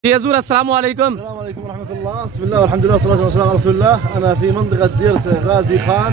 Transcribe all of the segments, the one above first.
जी हज़ूर अस्सलाम वालेकुम। रहमतुल्लाह, बिस्मिल्लाह अल्हम्दुलिल्लाह सल्लल्लाहु अलैहि वसल्लम। अना फी मंतिक़ा दीरत गाज़ी खान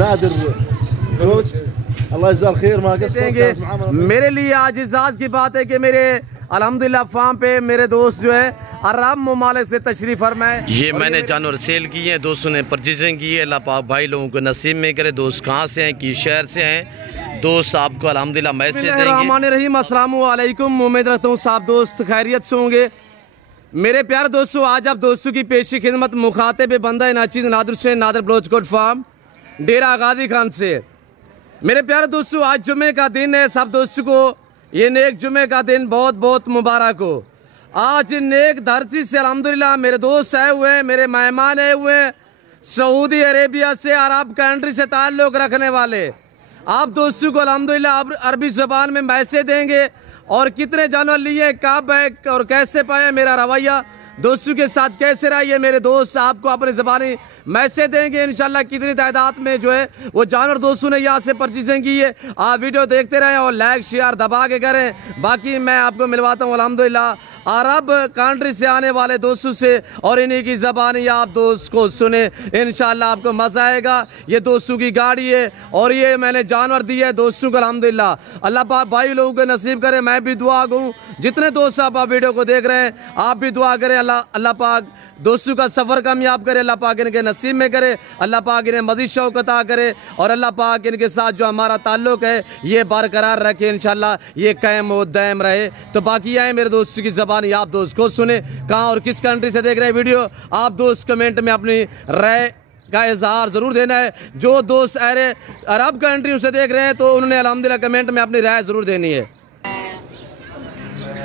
नादिर कोच, अल्लाह जज़ाल खैर। मा देंगे मेरे लिए आज इज़्ज़ाज़ की बात है कि मेरे अल्हम्दुलिल्लाह फार्म पे मेरे दोस्त जो है अरब ममालिक से तशरीफ़ फरमाए। ये मैंने जानवर सेल किए हैं, दोस्तों ने परचेजिंग की है। अल्लाह पाक भाई लोगों को नसीब में करे। दोस्त कहाँ से हैं, किस शहर से हैं, दोस्त आपको अल्हम्दुलिल्लाह मैसेज देंगे। बिस्मिल्लाहिर्रहमानिर्रहीम, अस्सलामु अलैकुम। उम्मीद रखता हूँ सब दोस्त खैरियत से होंगे। मेरे प्यारे दोस्तों, आज आप दोस्तों की पेशी खिदमत मुखातिब बंदा नाचीज़ नादिर हुसैन नादिर बलोचकोट फार्म डेरा गाजी खान से। मेरे प्यारे दोस्तों, आज जुमे का दिन है। सब दोस्तों को ये नेक जुमे का दिन बहुत बहुत मुबारक हो। आज नेक धरती से अल्हम्दुलिल्लाह मेरे दोस्त आए हुए हैं, मेरे मेहमान आए हुए हैं सऊदी अरेबिया से, अरब कंट्री से ताल्लुक़ रखने वाले। आप दोस्तों को अल्हम्दुलिल्लाह अरबी ज़बान में मैसेज देंगे और कितने जानवर लिए, कब है और कैसे पाए, मेरा रवैया दोस्तों के साथ कैसे रहा, ये मेरे दोस्त आपको अपनी ज़बानी मैसेज देंगे इंशाल्लाह। कितनी तादाद में जो है वो जानवर दोस्तों ने यहाँ से परचेजिंग की है। आप वीडियो देखते रहें और लाइक शेयर दबा के करें। बाकी मैं आपको मिलवाता हूँ अल्हम्दुलिल्लाह अरब कंट्री से आने वाले दोस्तों से, और इन्हीं की ज़बानी आप दोस्त को सुने, इंशाल्लाह आपको मज़ा आएगा। ये दोस्तों की गाड़ी है और ये मैंने जानवर दिए है दोस्तों को अल्हम्दुलिल्लाह। अल्लाह पाक भाई लोगों को नसीब करे। मैं भी दुआ करूँ, जितने दोस्त आप वीडियो को देख रहे हैं आप भी दुआ करें। अल्लाह पाक दोस्तों का सफ़र कामयाब करे, अल्लाह पाक इनके नसीब में करे, अल्लाह पाक इन्हें मज़ीद शौक़ अता करे और अल्लाह पाक इनके साथ जो हमारा ताल्लुक़ है ये बरकरार रखे इंशाल्लाह, ये कायम व दायम रहे। तो बाकी आए मेरे दोस्तों की ज़बानी आप दोस्त को सुने। कहाँ और किस कंट्री से देख रहे हैं वीडियो, आप दोस्त कमेंट में अपनी राय का इजहार ज़रूर देना है। जो दोस्त अरब कंट्री से देख रहे हैं तो उन्होंने अल्हम्दुलिल्लाह कमेंट में अपनी राय ज़रूर देनी है।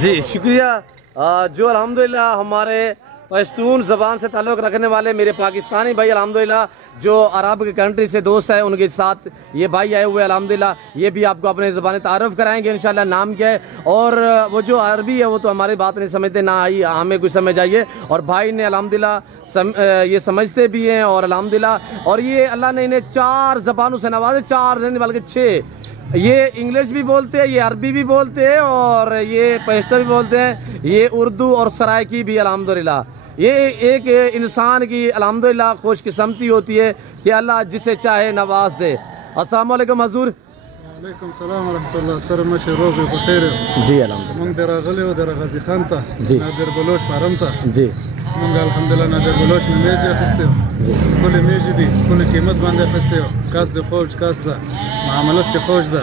जी शुक्रिया। जो अल्हम्दुलिल्लाह हमारे पश्तून ज़बान से ताल्लुक़ रखने वाले मेरे पाकिस्तानी भाई अल्हम्दुलिल्लाह जो अरब के कंट्री से दोस्त हैं, उनके साथ ये भाई आए हुए अल्हम्दुलिल्लाह। ये भी आपको अपने ज़बानी तारुफ़ कराएंगे इंशाल्लाह। नाम क्या है, और वो जो अरबी है वो तो हमारी बात नहीं समझते, ना आई हमें कुछ समझ आइए। और भाई ने अल्हम्दुलिल्लाह ये समझते भी हैं और अल्हम्दुलिल्लाह। और ये अल्लाह ने इन्हें 4 ज़बानों से नवाजे, 4 नहीं बल्कि 6। ये इंग्लिश भी बोलते हैं, ये अरबी भी बोलते हैं और ये पश्तो भी बोलते हैं, ये उर्दू और सराइकी भी अल्हम्दुलिल्लाह। ये एक इंसान की अल्हम्दुलिल्लाह खुशकिस्मती होती है कि अल्लाह जिसे चाहे नवाज दे। अस्सलाम वालेकुम हज़ूर। वालेकुम सलाम व रहमतुल्लाह। सर मशे रोग बखैर जी अल्हम्दुलिल्लाह। मंग दरा गले व दरा गाजी खान था जी नादिर बलोच फारम था जी मंग अल्हम्दुलिल्लाह नादिर बलोच ने मेज खस्ते हो जी कुल मेज दी कुल कीमत बांधे खस्ते हो कास दे खोज कास दा मामलत च खोज दा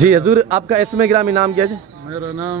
जी हजूर, आपका इसमें ग्रामी नाम क्या है? मेरा नाम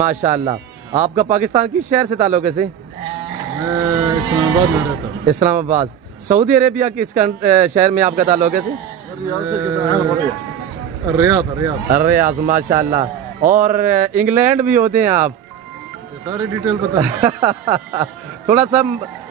माशाल्लाह। आपका पाकिस्तान किस शहर से ताल्लुक़ है? मैं इस्लामाबाद में रहता हूँ। इस्लामाबाद। सऊदी अरेबिया किस शहर में आपका ताल्लुक़ है? रियाद। माशाल्लाह। और इंग्लैंड भी होते हैं आप? सारी डिटेल बता थोड़ा सा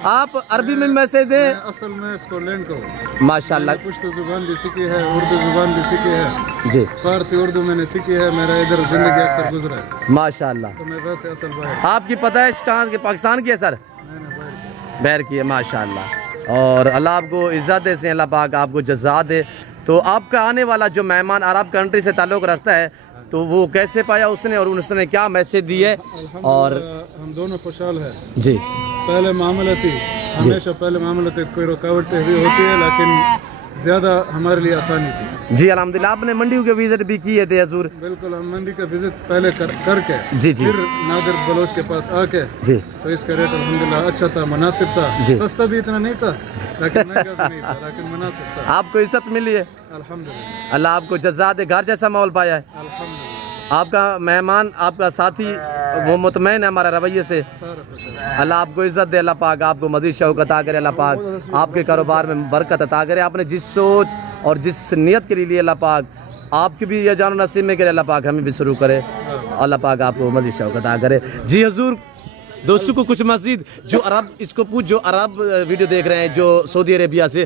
आप अरबी में मैसेज दें। असल में स्कॉटलैंड का हूँ माशाल्लाह। पश्तो जुबान भी सीखी है, उर्दू जुबान भी सीखी है जी, फारसी उर्दू मैंने सीखी है। मेरा इधर जिंदगी अक्सर गुजरा है माशाल्लाह। तो मैं वैसे असल भाई। आपकी पैदाइश कहाँ के? पाकिस्तान की है सर? बैर की है माशाल्लाह। और अल्लाह आपको इज़्ज़त दे से, अल्लाह पाक आपको जज़ा दे। तो आपका आने वाला जो मेहमान अरब कंट्री से ताल्लुक़ रखता है तो वो कैसे पाया उसने और उसने क्या मैसेज दी है? और हम दोनों खुशहाल हैं जी, पहले मामला थी, हमेशा पहले मामला थी, कोई रुकावटें भी होती है लेकिन ज़्यादा हमारे लिए आसानी थी। जी अल्हम्दुलिल्लाह। आपने मंडियों के विजिट भी किए थे हजूर? बिल्कुल, हम मंडी का विजिट पहले करके जी जी फिर नादिर बलोच के पास आके जी, तो इसका रेट अल्हम्दुलिल्लाह अच्छा था, मुनासिब था, जी। सस्ता भी इतना नहीं था लेकिन महंगा भी नहीं था, लेकिन मुनासिब था। आपको इज्जत मिली है, अल्हम्दुलिल्लाह अल्लाह आपको जज़ा दे। घर जैसा माहौल पाया है, अल्हम्दुलिल्लाह, आपका मेहमान आपका साथी वो मुतमईन है हमारा रवैये से। सारा खुश है। अल्लाह आपको इज्जत दे, अल्लाह पाक आपको मज़ीद शौक़ अता करे, अल्लाह पाक आपके कारोबार में बरकत अता करे। आपने जिस सोच और जिस नियत के लिए अल्लाह पाक आपकी भी ये जानो नसीब में करे, अल्लाह पाक हमें भी शुरू करे, अल्लाह पाक आपको मज़ीद शौक़ अता करे। जी हजूर, दोस्तों को कुछ मज़ीद जो अरब इसको पूछ जो अरब वीडियो देख रहे हैं जो सऊदी अरेबिया से,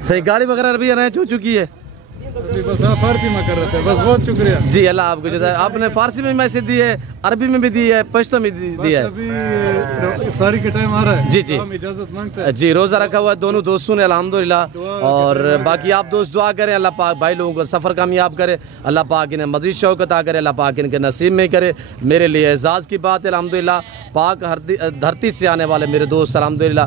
सही, गाड़ी वगैरह भी अरेंज हो चुकी है? बस फारसी में कर रहे थे, बस बहुत शुक्रिया जी, अल्लाह आपको जज़ा। आपने फारसी में मैसेज दी है, अरबी में भी दी है, पश्तो में दी है। अभी इफ्तारी का टाइम आ रहा है, जी जी, हम इजाज़त मांगते हैं। जी रोज़ा रखा हुआ है दोनों दोस्तों ने अल्हम्दुलिल्लाह। और बाकी आप दोस्त दुआ करें, अल्लाह पाक भाई लोगों को सफ़र कामयाब करे, अल्लाह पाक इन्हें मज़ीद शौक़ अता करे, अल्लाह पाक इनके नसीब में करे। मेरे लिए एजाज़ की बात है अल्हम्दुलिल्लाह, पाक धरती से आने वाले मेरे दोस्त अल्हम्दुलिल्लाह।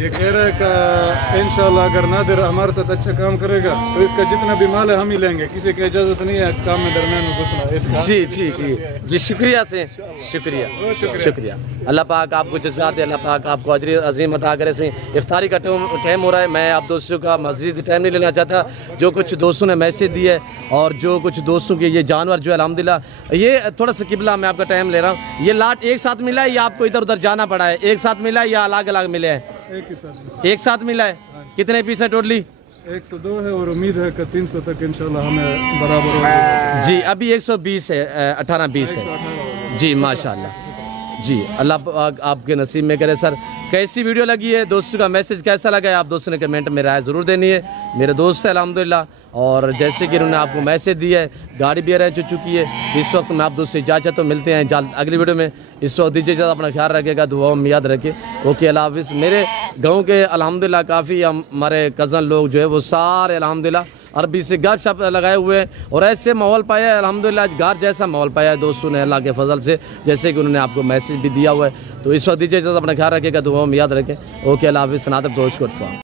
ये कह रहा है कि इंशाल्लाह अगर नादिर हमारे साथ अच्छा काम करेगा तो इसका जितना भी माल है हम ही लेंगे, किसी की इजाज़त नहीं है काम में दरमियान में घुसना इसका। जी जी जी जी, शुक्रिया से शुक्रिया। अल्लाह पाक आपको जज़ा दे, अल्लाह पाक आपको अजर अजीम अता करे। से इफ्तारी का टाइम हो रहा है, मैं आप दोस्तों का मज़ीद टाइम नहीं लेना चाहता। जो कुछ दोस्तों ने मैसेज दिए और जो कुछ दोस्तों के ये जानवर जो है अल्हम्दुलिल्लाह, ये थोड़ा सा किबला मैं आपका टाइम ले रहा हूँ। ये लाट एक साथ मिला है या आपको इधर उधर जाना पड़ा है? एक साथ मिला है या अलग अलग मिले हैं? एक साथ मिला है। कितने पीस है टोटली? 102 है और उम्मीद है कि 300 तक इंशाल्लाह हमें बराबर होगा। जी अभी 120 है, 18-20 है जी, माशाल्लाह जी। अल्लाह पाक आपके नसीब में करे। सर कैसी वीडियो लगी है, दोस्तों का मैसेज कैसा लगा है, आप दोस्तों ने कमेंट में राय ज़रूर देनी है। मेरे दोस्त है अल्हम्दुलिल्लाह, और जैसे कि उन्होंने आपको मैसेज दिया है, गाड़ी भी अरेंज हो चुकी है। इस वक्त मैं आप दोस्त से इजाज़त, तो मिलते हैं जल्द अगली वीडियो में। इस वक्त दीजिए इजाज़त, अपना ख्याल रखिएगा, दुआओं में याद रखिए। ओके, अल्लाह हाफ़िज़। मेरे गाँव के अल्हम्दुलिल्लाह काफ़ी हमारे कज़न लोग जो है वो सारे अल्हम्दुलिल्लाह अरबी से गप शप लगाए हुए हैं और ऐसे माहौल पाया है अल्हम्दुलिल्लाह, घर जैसा माहौल पाया है दोस्तों ने अल्लाह के फजल से, जैसे कि उन्होंने आपको मैसेज भी दिया हुआ है। तो इस वक्त दीजिए इजाज़त, अपना ख्याल रखिएगा, दुआओं में याद रखें। ओके, अल्लाह हाफ़िज़। नादिर ब्लॉच कोट फार्म।